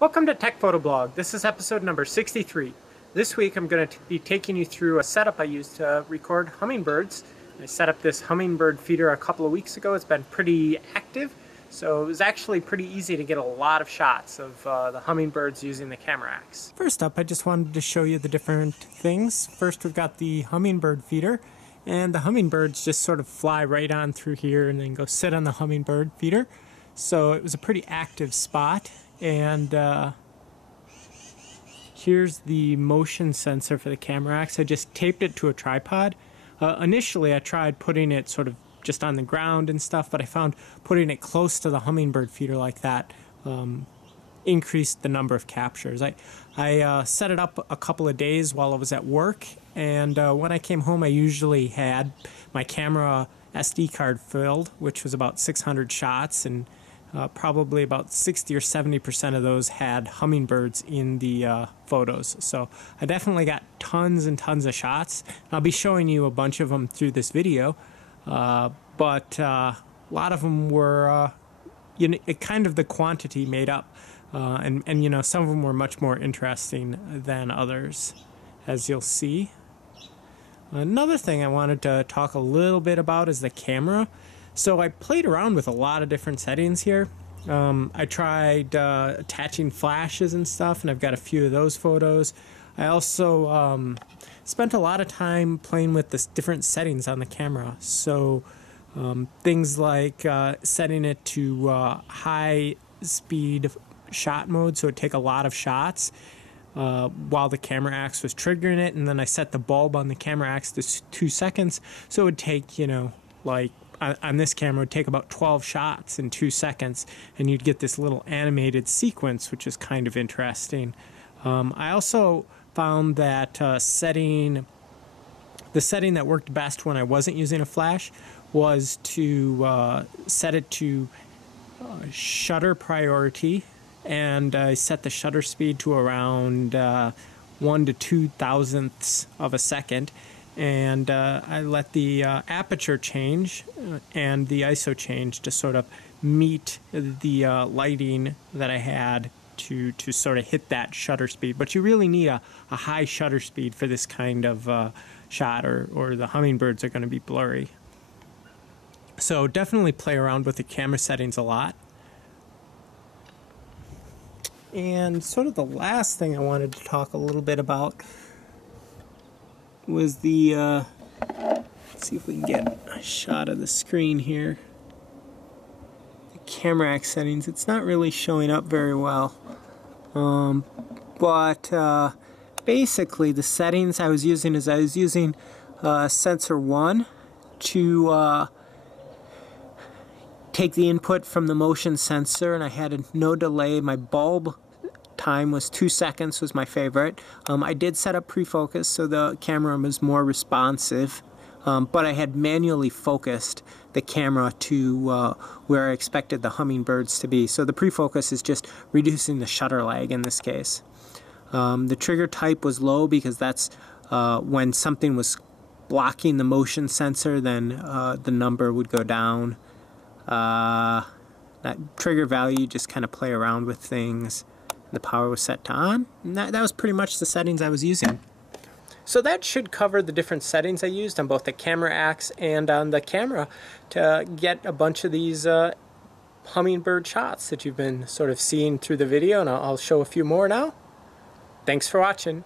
Welcome to Tech Photo Blog. This is episode number 63. This week I'm going to be taking you through a setup I used to record hummingbirds. I set up this Hummingbird Feeder a couple of weeks ago. It's been pretty active, so it was actually pretty easy to get a lot of shots of the hummingbirds using the camera axe. First up, I just wanted to show you the different things. First, we've got the Hummingbird Feeder, and the hummingbirds just sort of fly right on through here and then go sit on the Hummingbird Feeder. So it was a pretty active spot. And here's the motion sensor for the camera axe. I just taped it to a tripod. Initially I tried putting it sort of just on the ground and stuff, but I found putting it close to the hummingbird feeder like that increased the number of captures. I set it up a couple of days while I was at work, and when I came home I usually had my camera SD card filled, which was about 600 shots, and probably about 60 or 70% of those had hummingbirds in the photos. So I definitely got tons and tons of shots. I'll be showing you a bunch of them through this video, but a lot of them were, kind of the quantity made up. And you know, some of them were much more interesting than others, as you'll see. Another thing I wanted to talk a little bit about is the camera. So I played around with a lot of different settings here. I tried attaching flashes and stuff, and I've got a few of those photos. I also spent a lot of time playing with the different settings on the camera. So things like setting it to high speed shot mode, so it'd take a lot of shots while the camera axe was triggering it, and then I set the bulb on the camera axe to 2 seconds, so it would take, like on this camera, it would take about 12 shots in 2 seconds, and you'd get this little animated sequence, which is kind of interesting. I also found that the setting that worked best when I wasn't using a flash was to set it to shutter priority, and I set the shutter speed to around 1 to 2 thousandths of a second. And I let the aperture change and the ISO change to sort of meet the lighting that I had to sort of hit that shutter speed. But you really need a high shutter speed for this kind of shot, or the hummingbirds are going to be blurry. So definitely play around with the camera settings a lot. And sort of the last thing I wanted to talk a little bit about was the, let's see if we can get a shot of the screen here. The camera axe settings, it's not really showing up very well. But basically the settings I was using is I was using sensor 1 to take the input from the motion sensor, and I had a no delay. My bulb time was 2 seconds, was my favorite. I did set up pre-focus so the camera was more responsive, but I had manually focused the camera to where I expected the hummingbirds to be. So the pre-focus is just reducing the shutter lag in this case. The trigger type was low because that's when something was blocking the motion sensor, then the number would go down. That trigger value, just kind of play around with things. The power was set to on, and that was pretty much the settings I was using. So that should cover the different settings I used on both the camera axe and on the camera to get a bunch of these hummingbird shots that you've been sort of seeing through the video, and I'll show a few more now. Thanks for watching.